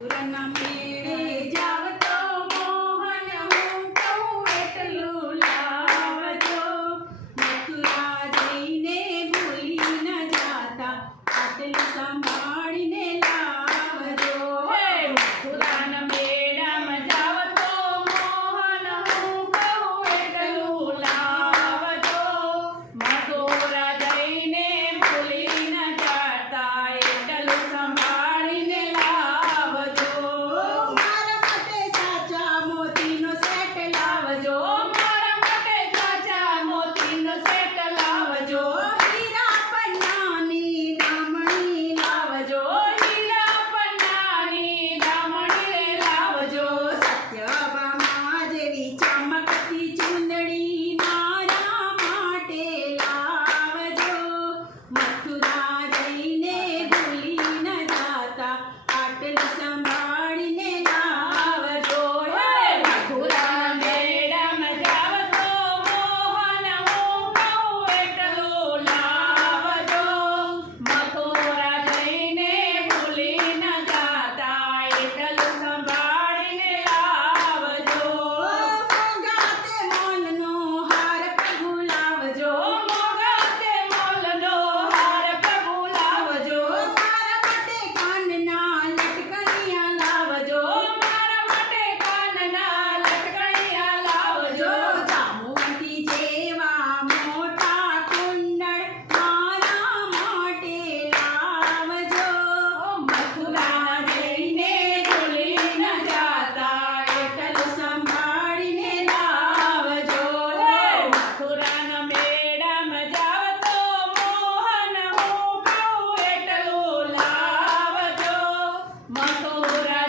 પુરના મેળે જાવ તો મોહન હું કહું એટલું લાવજો. મથુરા જઈને ભૂલી ન જાતા આટલું સંભાળીને લાવજો. મથુરાના મેળામાં જાવ તો મોહન હું કહું એટલું લાવજો. મથુરા જઈને ભૂલી ન જાતા એટલું સંભાળીને લાવજો. મારા માટે સાચા મોતીનો સેટ લાવજો. મારા માટે સાચા મોતીનો સેટ લાવજો. હીરા પન્નાની દામણી લાવજો. હીરા પન્નાની દામણી લાવજો. સત્યભામા જેવી ચમકતી ચૂંદડી મારા માટે લાવજો. મથુરા જઈને ભૂલી ન જાતા આટલું સંભાળીને લાવજો. મથુરાના મેળામાં જાવ તો મોહન હું કહું એટલું લાવજો. મથુરા જઈને ભૂલી ન જાતા એટલું સંભાળીને લાવજો. મોગાતે મોલનો હાર પ્રભુ લાવજો. મોગાતે મોલનો હાર પ્રભુ લાવજો. મારા માટે કાનના લટકણિયા લાવજો. મારા માટે કાનના લટકણિયા લાવજો. જામુંડી જેવા મોટા કુંડળ મારા માટે લાવજો. મથુરા જઈને ભૂલી ન જાતા એટલું સંભાળીને લાવજો. મથુરાના મેળામાં જાવ તો મોહન હું કહું એટલું લાવજો. મથુરા